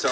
Hey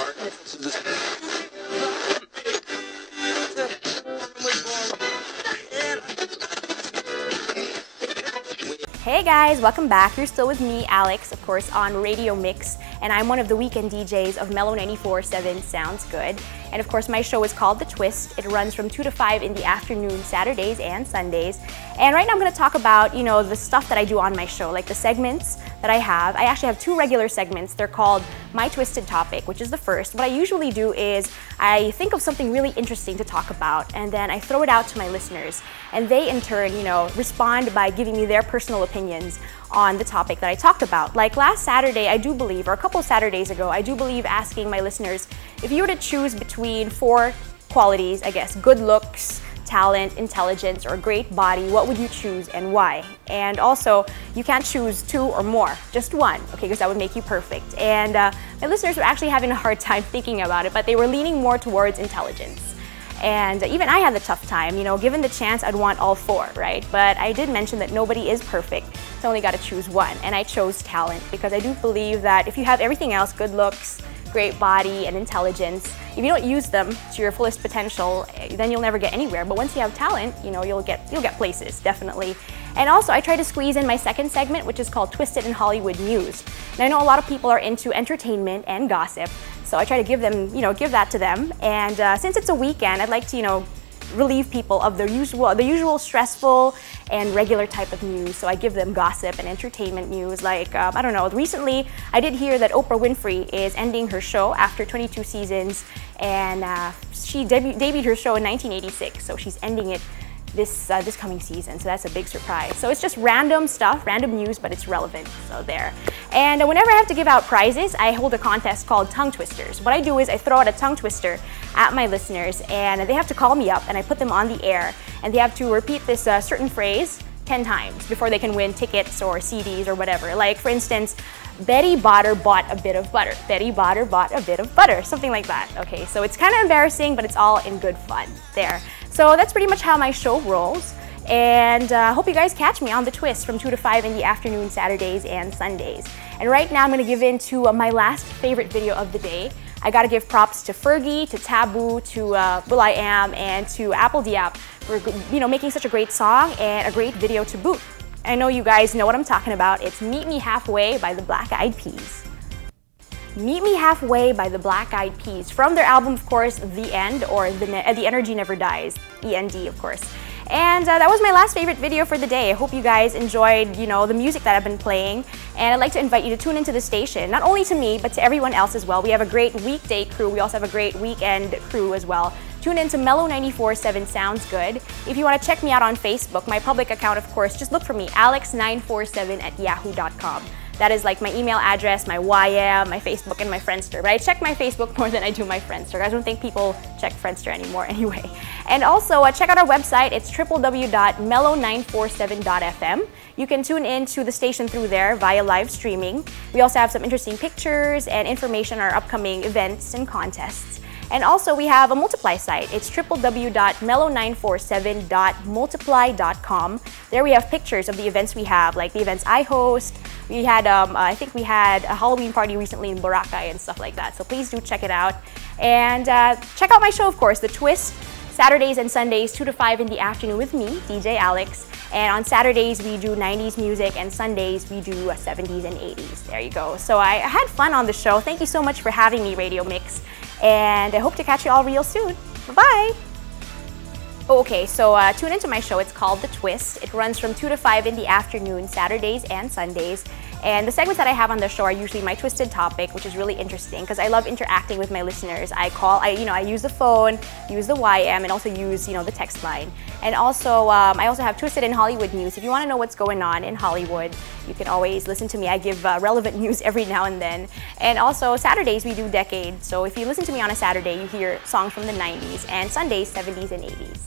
guys, welcome back. You're still with me, Alex, of course, on Radio Mix, and I'm one of the weekend DJs of Mellow 94.7 Sounds Good. And of course, my show is called The Twist. It runs from 2 to 5 in the afternoon, Saturdays and Sundays. And right now I'm going to talk about, the stuff that I do on my show, like the segments that I have. I actually have 2 regular segments. They're called My Twisted Topic, which is the first. What I usually do is I think of something really interesting to talk about, and then I throw it out to my listeners. And they, in turn, respond by giving me their personal opinions on the topic that I talked about. Like last Saturday, I do believe, or a couple Saturdays ago, I do believe asking my listeners, if you were to choose between 4 qualities, I guess, good looks, talent, intelligence, or a great body, what would you choose and why? And also, you can't choose 2 or more, just 1, okay, because that would make you perfect. And my listeners were actually having a hard time thinking about it, but they were leaning more towards intelligence. And even I had a tough time, given the chance, I'd want all 4, right? But I did mention that nobody is perfect, so only got to choose 1. And I chose talent because I do believe that if you have everything else, good looks, great body, and intelligence, if you don't use them to your fullest potential, then you'll never get anywhere. But once you have talent, you'll get places, definitely. And also, I try to squeeze in my second segment, which is called Twisted in Hollywood News. And I know a lot of people are into entertainment and gossip, so I try to give that to them. And since it's a weekend, I'd like to, relieve people of the usual stressful and regular type of news. So I give them gossip and entertainment news. Like, I don't know, recently I did hear that Oprah Winfrey is ending her show after 22 seasons, and she debuted her show in 1986, so she's ending it this coming season, so that's a big surprise. So it's just random stuff, random news, but it's relevant, so there. And whenever I have to give out prizes, I hold a contest called Tongue Twisters. What I do is I throw out a tongue twister at my listeners, and they have to call me up, and I put them on the air, and they have to repeat this certain phrase 10 times before they can win tickets or CDs or whatever. Like, for instance, Betty Botter bought a bit of butter. Betty Botter bought a bit of butter. Something like that. Okay, so it's kind of embarrassing, but it's all in good fun there. So that's pretty much how my show rolls. And hope you guys catch me on The Twist from 2 to 5 in the afternoon, Saturdays and Sundays. And right now I'm going to give in to my last favorite video of the day. I got to give props to Fergie, to Taboo, to will.i.am, and to Apple Diap for making such a great song and a great video to boot. I know you guys know what I'm talking about. It's Meet Me Halfway by the Black Eyed Peas. Meet Me Halfway by the Black Eyed Peas, from their album, of course, The End, or The Energy Never Dies, END, of course. And that was my last favorite video for the day. I hope you guys enjoyed, the music that I've been playing. And I'd like to invite you to tune into the station, not only to me, but to everyone else as well. We have a great weekday crew. We also have a great weekend crew as well. Tune in to Mellow 94.7 Sounds Good. If you want to check me out on Facebook, my public account, of course, just look for me, alex947@yahoo.com. That is like my email address, my YM, my Facebook, and my Friendster. But I check my Facebook more than I do my Friendster. I don't think people check Friendster anymore anyway. And also, check out our website. It's www.mellow947.fm. You can tune in to the station through there via live streaming. We also have some interesting pictures and information on our upcoming events and contests. And also, we have a Multiply site. It's www.mellow947.multiply.com. There we have pictures of the events we have, like the events I host. We had, I think we had a Halloween party recently in Boracay and stuff like that. So please do check it out. And check out my show, of course, The Twist, Saturdays and Sundays, 2 to 5 in the afternoon with me, DJ Alex. And on Saturdays, we do 90s music, and Sundays, we do 70s and 80s. There you go. So I had fun on the show. Thank you so much for having me, Radio Mix. And I hope to catch you all real soon. Bye-bye. Okay, so tune into my show. It's called The Twist. It runs from 2 to 5 in the afternoon, Saturdays and Sundays. And the segments that I have on the show are usually my twisted topic, which is really interesting because I love interacting with my listeners. I use the phone, use the YM, and also use, the text line. And also, I also have Twisted in Hollywood News. If you want to know what's going on in Hollywood, you can always listen to me. I give relevant news every now and then. And also, Saturdays we do Decade. So if you listen to me on a Saturday, you hear songs from the 90s, and Sundays, 70s and 80s.